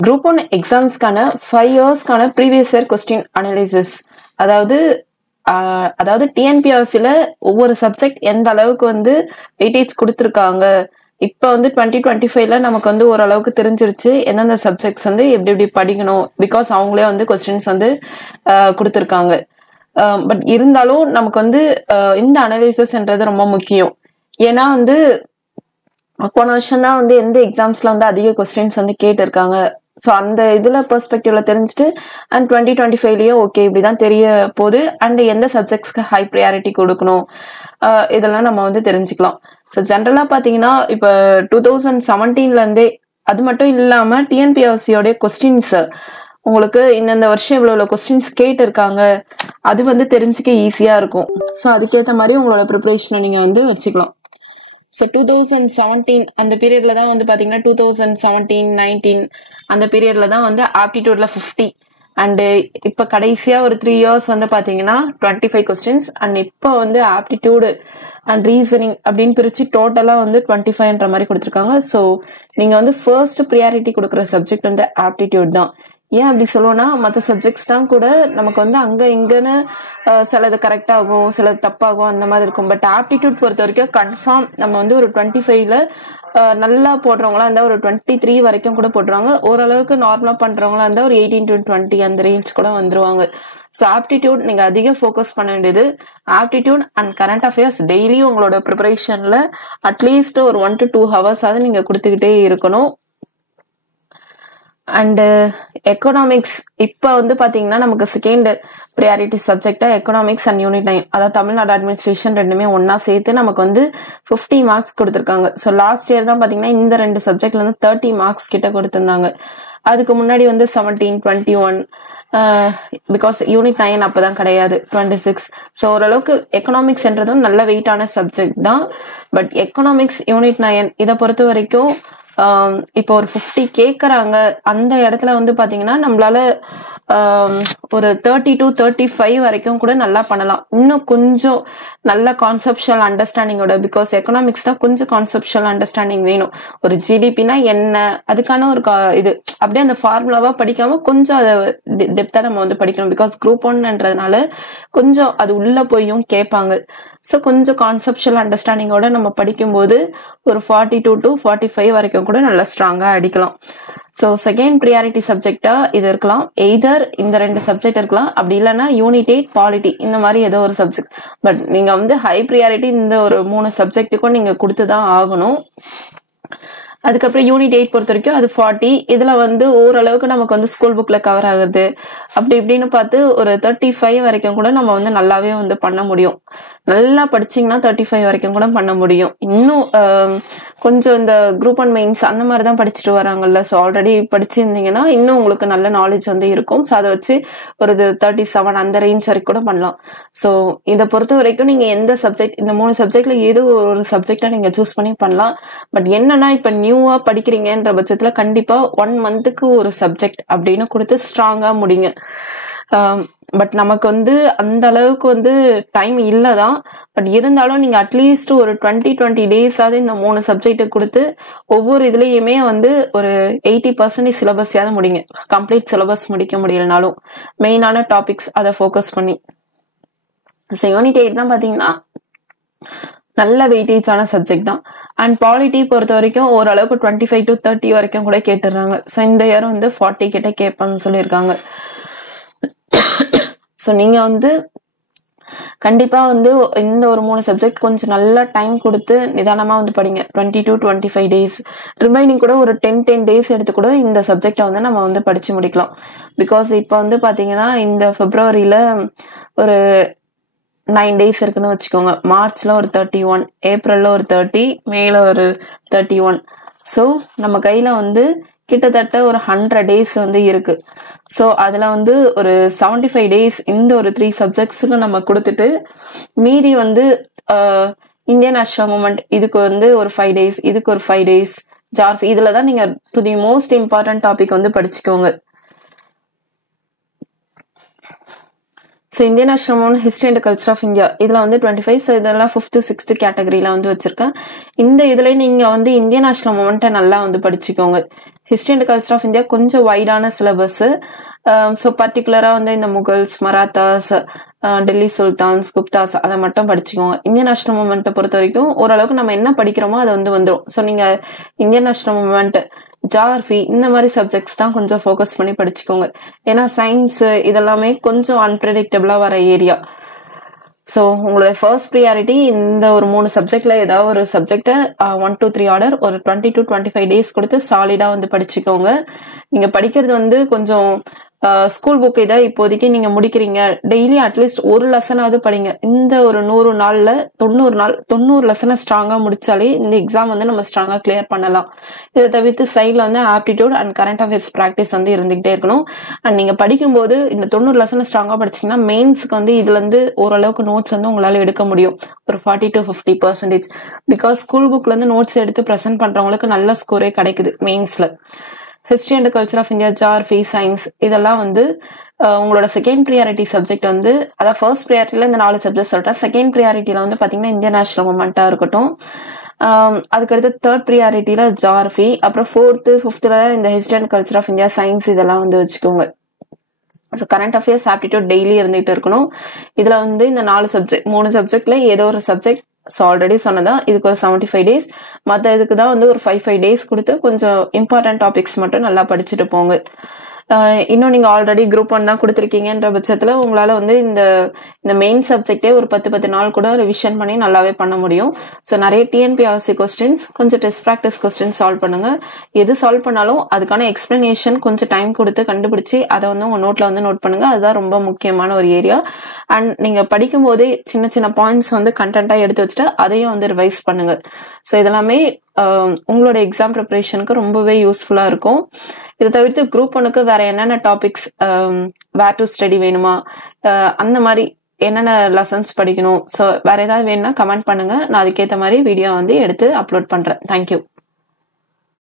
Group 1 எக்ஸாம்ஸ்க்கான 5 இயர்ஸ்க்கான previous year question analysis. அதாவது டிஎன்பிஎஸ்சியில் ஒவ்வொரு சப்ஜெக்ட் எந்த அளவுக்கு வந்து வெயிட்டேஜ் கொடுத்துருக்காங்க. இப்போ வந்து 2025ல நமக்கு வந்து ஓரளவுக்கு தெரிஞ்சிருச்சு எந்தெந்த சப்ஜெக்ட்ஸ் வந்து எப்படி எப்படி படிக்கணும். பிகாஸ் அவங்களே வந்து கொஸ்டின்ஸ் வந்து கொடுத்துருக்காங்க. பட் இருந்தாலும் நமக்கு வந்து இந்த அனலைசிஸ்ன்றது ரொம்ப முக்கியம். ஏன்னா வந்து போன வருஷம் தான் வந்து எந்த எக்ஸாம்ஸ்ல வந்து அதிக கொஸ்டின்ஸ் வந்து கேட்டிருக்காங்க. ஸோ அந்த இதுல பெர்ஸ்பெக்டிவ்ல தெரிஞ்சுட்டு அண்ட் 2025லயும் ஓகே இப்படிதான் தெரிய போகுது. அண்ட் எந்த சப்ஜெக்ட்ஸ்க்கு ஹை ப்ரையாரிட்டி கொடுக்கணும் இதெல்லாம் நம்ம வந்து தெரிஞ்சுக்கலாம். ஸோ ஜென்ரலா பாத்தீங்கன்னா இப்போ 2017ல இருந்தே அது மட்டும் இல்லாம டிஎன்பிஎஸ்சியோடைய கொஸ்டின்ஸ் உங்களுக்கு இந்தந்த வருஷம் இவ்வளவு கொஸ்டின்ஸ் கேட்டிருக்காங்க அது வந்து தெரிஞ்சுக்க ஈஸியா இருக்கும். ஸோ அதுக்கேற்ற மாதிரி உங்களோட ப்ரிப்பரேஷனை நீங்க வந்து வச்சுக்கலாம். ஸோ 2017 அந்த பீரியட்ல தான் வந்து பாத்தீங்கன்னா 2017-19 அந்த பீரியட்ல தான் வந்து ஆப்டிடியூட்ல 50 அண்டு இப்போ கடைசியா ஒரு 3 இயர்ஸ் வந்து பாத்தீங்கன்னா 25 கொஸ்டின்ஸ் அண்ட் இப்போ வந்து ஆப்டிடியூடு அண்ட் ரீசனிங் அப்படின்னு பிரிச்சு டோட்டலா வந்து 25ன்ற மாதிரி கொடுத்துருக்காங்க. ஸோ நீங்க வந்து ஃபர்ஸ்ட் ப்ரியாரிட்டி கொடுக்குற சப்ஜெக்ட் வந்து ஆப்டிடியூட் தான். ஏன் அப்படி சொல்லுவோம்னா மற்ற சப்ஜெக்ட்ஸ் தான் கூட நமக்கு வந்து அங்க இங்கன்னு சிலது கரெக்ட் ஆகும் சிலது தப்பாகும் அந்த மாதிரி இருக்கும். பட் ஆப்டிடியூட் பொறுத்த வரைக்கும் கன்ஃபார்ம் நம்ம வந்து ஒரு 25ல நல்லா போடுறவங்களா இருந்தா ஒரு 23 வரைக்கும் கூட போடுறாங்க. ஓரளவுக்கு நார்மலா பண்றவங்களா இருந்தா ஒரு 18 to 20 அந்த ரேஞ்ச் கூட வந்துருவாங்க. ஸோ ஆப்டிடியூட் நீங்க அதிக ஃபோக்கஸ் பண்ண வேண்டியது aptitude and current affairs. Daily உங்களோட ப்ரிப்பரேஷன்ல அட்லீஸ்ட் ஒரு 1 to 2 hours ஆகுது நீங்க கொடுத்துக்கிட்டே இருக்கணும். அண்ட் எக்கனாமிக்ஸ் இப்ப வந்து பாத்தீங்கன்னா நமக்கு செகண்ட் ப்ரியாரிட்டி சப்ஜெக்டா எக்கனாமிக்ஸ் அண்ட் யூனிட் 9 அதாவது தமிழ்நாடு அட்மினிஸ்ட்ரேஷன் ரெண்டுமே ஒன்னா சேர்த்து நமக்கு வந்து 50 மார்க்ஸ் கொடுத்துருக்காங்க. ஸோ லாஸ்ட் இயர் தான் பாத்தீங்கன்னா இந்த ரெண்டு சப்ஜெக்ட்ல இருந்து 30 மார்க்ஸ் கிட்ட கொடுத்திருந்தாங்க. அதுக்கு முன்னாடி வந்து 17, 21 பிகாஸ் யூனிட் 9 அப்பதான் கிடையாது 26. ஸோ ஓரளவுக்கு எக்கனாமிக்ஸ்ன்றதும் நல்ல வெயிட்டான சப்ஜெக்ட் தான். பட் எக்கனாமிக்ஸ் யூனிட் 9 இதை பொறுத்த வரைக்கும் இப்போ ஒரு 50 கேக்குறாங்க அந்த இடத்துல வந்து பாத்தீங்கன்னா நம்மளால ஒரு 30 to 35 வரைக்கும் கூட நல்லா பண்ணலாம். இன்னும் கொஞ்சம் நல்ல கான்செப்சுவல் அண்டர்ஸ்டாண்டிங்கோட பிகாஸ் எக்கனாமிக்ஸ் தான் கொஞ்சம் கான்செப்சுவல் அண்டர்ஸ்டாண்டிங் வேணும். ஒரு ஜிடிபினா என்ன அதுக்கான ஒரு இது அப்படியே அந்த ஃபார்முலாவா படிக்காம கொஞ்சம் அதை டெப்தா நம்ம வந்து படிக்கணும். பிகாஸ் குரூப் 1ன்றதுனால கொஞ்சம் அது உள்ள போயும் கேட்பாங்க. ஸோ கொஞ்சம் கான்செப்சுவல் அண்டர்ஸ்டாண்டிங்கோட நம்ம படிக்கும்போது ஒரு 42 to 45 வரைக்கும் கூட நல்லா ஸ்ட்ராங்கா அடிக்கலாம். ஸோ செகண்ட் ப்ரியாரிட்டி சப்ஜெக்டா இது இருக்கலாம். எய்தர் இந்த ரெண்டு சப்ஜெக்ட் இருக்கலாம் அப்படி இல்லைன்னா யூனிட் 8 பாலிட்டி இந்த மாதிரி ஏதோ ஒரு சப்ஜெக்ட். பட் நீங்க வந்து ஹை ப்ரியாரிட்டி இந்த ஒரு 3 சப்ஜெக்டுக்கும் நீங்க கொடுத்துதான் ஆகணும். அதுக்கப்புறம் யூனிட் 8 பொறுத்த வரைக்கும் அது 40. இதுல வந்து ஓரளவுக்கு நமக்கு வந்து ஸ்கூல் புக்ல கவர் ஆகுது அப்படி இப்படின்னு பார்த்து ஒரு 35 வரைக்கும் கூட நம்ம வந்து நல்லாவே வந்து பண்ண முடியும். நல்லா படிச்சீங்கன்னா 35 வரைக்கும் கூட பண்ண முடியும். இன்னும் கொஞ்சம் இந்த குரூப் 1 மெயின்ஸ் அந்த மாதிரிதான் படிச்சுட்டு வராங்கல்ல. ஸோ ஆல்ரெடி படிச்சிருந்தீங்கன்னா இன்னும் உங்களுக்கு நல்ல நாலேஜ் வந்து இருக்கும். ஸோ அதை வச்சு ஒரு 37 அந்த ரேஞ்ச் வரைக்கும் கூட பண்ணலாம். ஸோ இதை பொறுத்த வரைக்கும் நீங்க எந்த சப்ஜெக்ட் இந்த 3 சப்ஜெக்ட்ல ஏதோ ஒரு சப்ஜெக்டா நீங்க சூஸ் பண்ணி பண்ணலாம். பட் என்னன்னா இப்ப நியூவா படிக்கிறீங்கன்ற பட்சத்துல கண்டிப்பா 1 மந்த்துக்கு ஒரு சப்ஜெக்ட் அப்படின்னு கொடுத்து ஸ்ட்ராங்கா முடிங்க. பட் நமக்கு வந்து அந்த அளவுக்கு வந்து டைம் இல்லதான். பட் இருந்தாலும் நீங்க அட்லீஸ்ட் ஒரு 20 days ஆகுது இந்த 3 சப்ஜெக்ட் கொடுத்து ஒவ்வொரு இதுலயுமே வந்து ஒரு 80% சிலபஸாவது முடிங்க. கம்ப்ளீட் சிலபஸ் முடிக்க முடியலனாலும் மெயினான டாபிக்ஸ் அதை ஃபோக்கஸ் பண்ணி. ஸோ யூனிட் 8 தான் பாத்தீங்கன்னா நல்ல வெயிட்டேஜான சப்ஜெக்ட் தான். அண்ட் பாலிட்டி பொறுத்த வரைக்கும் ஓரளவுக்கு 25 to 30 வரைக்கும் கூட கேட்டுறாங்க. ஸோ இந்த இயர் வந்து 40 கிட்ட கேட்பாங்கன்னு சொல்லியிருக்காங்க. ஸோ நீங்க வந்து கண்டிப்பா வந்து இந்த ஒரு 3 சப்ஜெக்ட் கொஞ்சம் நல்லா டைம் கொடுத்து நிதானமா வந்து படிங்க. 20 to 25 days ரிமைனிங் கூட ஒரு 10 days எடுத்து கூட இந்த சப்ஜெக்டை வந்து நம்ம வந்து படிச்சு முடிக்கலாம். பிகாஸ் இப்போ வந்து பாத்தீங்கன்னா இந்த பிப்ரவரியில ஒரு 9 days இருக்குன்னு வச்சுக்கோங்க. மார்ச்ல ஒரு 31, ஏப்ரல்ல ஒரு 30, மேல ஒரு 31. ஸோ நம்ம கையில வந்து கிட்டத்தட்ட ஒரு 100 days வந்து இருக்கு. ஸோ அதுல வந்து ஒரு 75 days இந்த ஒரு 3 சப்ஜெக்ட்ஸுக்கு நம்ம கொடுத்துட்டு மீதி வந்து இந்தியன் நேஷனல் மூவ்மெண்ட் இதுக்கு வந்து ஒரு 5 days இதுக்கு ஒரு 5 days ஜார்ஃபி இதுலதான் நீங்க to the most important topic வந்து படிச்சுக்கோங்க. So Indian national movement history and culture of India இதுல வந்து 25. ஸோ இதெல்லாம் 5th 6th கேட்டகரியில வந்து வச்சிருக்கேன். இந்த இதுல நீங்க வந்து இந்தியன் நேஷனல் மூவ்மெண்ட்டை நல்லா வந்து படிச்சுக்கோங்க. History and culture of India கொஞ்சம் வைடான சிலபஸ். ஸோ பர்டிகுலரா வந்து இந்த முகல்ஸ், மராத்தாஸ், டெல்லி சுல்தான்ஸ், குப்தாஸ் அதை மட்டும் படிச்சுக்கோங்க. இந்தியன் நேஷனல் மூவ்மெண்ட்டை பொறுத்த வரைக்கும் ஓரளவுக்கு நம்ம என்ன படிக்கிறோமோ அது வந்துடும். ஸோ நீங்க இந்தியன் நேஷனல் மூவ்மெண்ட், ஜாகிரபி இந்த மாதிரி சப்ஜெக்ட்ஸ் தான் கொஞ்சம் ஃபோக்கஸ் பண்ணி படிச்சுக்கோங்க. ஏன்னா சயின்ஸ் இதெல்லாமே கொஞ்சம் அன்பிரடிக்டபிளா வர ஏரியா. ஸோ உங்களோட ஃபர்ஸ்ட் ப்ரியாரிட்டி இந்த ஒரு 3 சப்ஜெக்ட்ல ஏதாவது ஒரு சப்ஜெக்டை 1 to 3 ஆர்டர் ஒரு 20 to 25 days கொடுத்து சாலிடா வந்து படிச்சுக்கோங்க. நீங்க படிக்கிறது வந்து கொஞ்சம் ஸ்கூல் புக் இதை இப்போதைக்கு நீங்க முடிக்கிறீங்க, டெய்லி அட்லீஸ்ட் ஒரு லெசனாவது படிங்க. இந்த ஒரு 100 நாள்ல 90 லெசனை ஸ்ட்ராங்கா முடிச்சாலே இந்த எக்ஸாம் வந்து நம்ம ஸ்ட்ராங்கா கிளியர் பண்ணலாம். இதை தவிர்த்து சைட்ல வந்து aptitude and current affairs practice வந்து இருந்துகிட்டே இருக்கணும். அண்ட் நீங்க படிக்கும்போது இந்த 90 லெசனை ஸ்ட்ராங்கா படிச்சீங்கன்னா மெயின்ஸ்க்கு வந்து இதுல இருந்து ஓரளவுக்கு நோட்ஸ் வந்து உங்களால எடுக்க முடியும், ஒரு 40 to 50%. பிகாஸ் ஸ்கூல் புக்ல இருந்து நோட்ஸ் எடுத்து ப்ரெசென்ட் பண்றவங்களுக்கு நல்ல ஸ்கோரே கிடைக்குது மெயின்ஸ்ல. History and culture of India, geography, science இதெல்லாம் வந்து உங்களோட செகண்ட் ப்ரியாரிட்டி சப்ஜெக்ட் வந்து, அதாவது ஃபர்ஸ்ட் ப்ரியாரிட்டில இந்த 4 சப்ஜெக்ட் சொல்லிட்டேன். செகண்ட் ப்ரியாரிட்டியில வந்து பாத்தீங்கன்னா இந்தியன் நேஷனல் மூவ்மெண்டா இருக்கட்டும். அதுக்கடுத்து தேர்ட் ப்ரியாரிட்டியில ஜாகிரபி, அப்புறம் 4th 5th இந்த history and culture of India, science இதெல்லாம் வந்து வச்சுக்கோங்க. So current affairs, aptitude daily இருந்துகிட்டு இருக்கணும். இதுல வந்து இந்த 3 சப்ஜெக்ட்ல ஏதோ ஒரு சப்ஜெக்ட் ஆல்ரெடி சொன்னதான் இதுக்கு ஒரு 75 days, மற்ற இதுக்கு தான் வந்து ஒரு 5 days கொடுத்து கொஞ்சம் இம்பார்ட்டன்ட் டாபிக்ஸ் மட்டும் நல்லா படிச்சுட்டு போங்க. இன்னும் நீங்க ஆல்ரெடி குரூப் 1 தான் கொடுத்துருக்கீங்கன்ற பட்சத்துல உங்களால வந்து இந்த மெயின் சப்ஜெக்டே ஒரு 10 நாள் கூட ரிவிஷன் பண்ணி நல்லாவே பண்ண முடியும். ஸோ நிறைய டிஎன்பிஎஸ்சி கொஸ்டின்ஸ், கொஞ்சம் டெஸ்ட் ப்ராக்டிஸ் கொஸ்டின்ஸ் சால்வ் பண்ணுங்க. எது சால்வ் பண்ணாலும் அதுக்கான எக்ஸ்பிளனேஷன் கொஞ்சம் டைம் கொடுத்து கண்டுபிடிச்சு அதை வந்து உங்க நோட்ல வந்து நோட் பண்ணுங்க. அதுதான் ரொம்ப முக்கியமான ஒரு ஏரியா. அண்ட் நீங்க படிக்கும் போதே சின்ன சின்ன பாயிண்ட்ஸ் வந்து கண்டென்ட்டா எடுத்து வச்சுட்டு அதையும் வந்து ரிவைஸ் பண்ணுங்க. ஸோ இதெல்லாமே உங்களோட எக்ஸாம் ப்ரிப்பரேஷனுக்கு ரொம்பவே யூஸ்ஃபுல்லா இருக்கும். இதை தவிர்த்து குரூப் 1க்கு வேற என்னென்ன டாபிக்ஸ், வேர் டு ஸ்டடி வேணுமா, அந்த மாதிரி என்னென்ன லெசன்ஸ் படிக்கணும், ஸோ வேற ஏதாவது வேணும்னா கமெண்ட் பண்ணுங்க. நான் அதுக்கேற்ற மாதிரி வீடியோ வந்து எடுத்து அப்லோட் பண்றேன். தேங்க்யூ.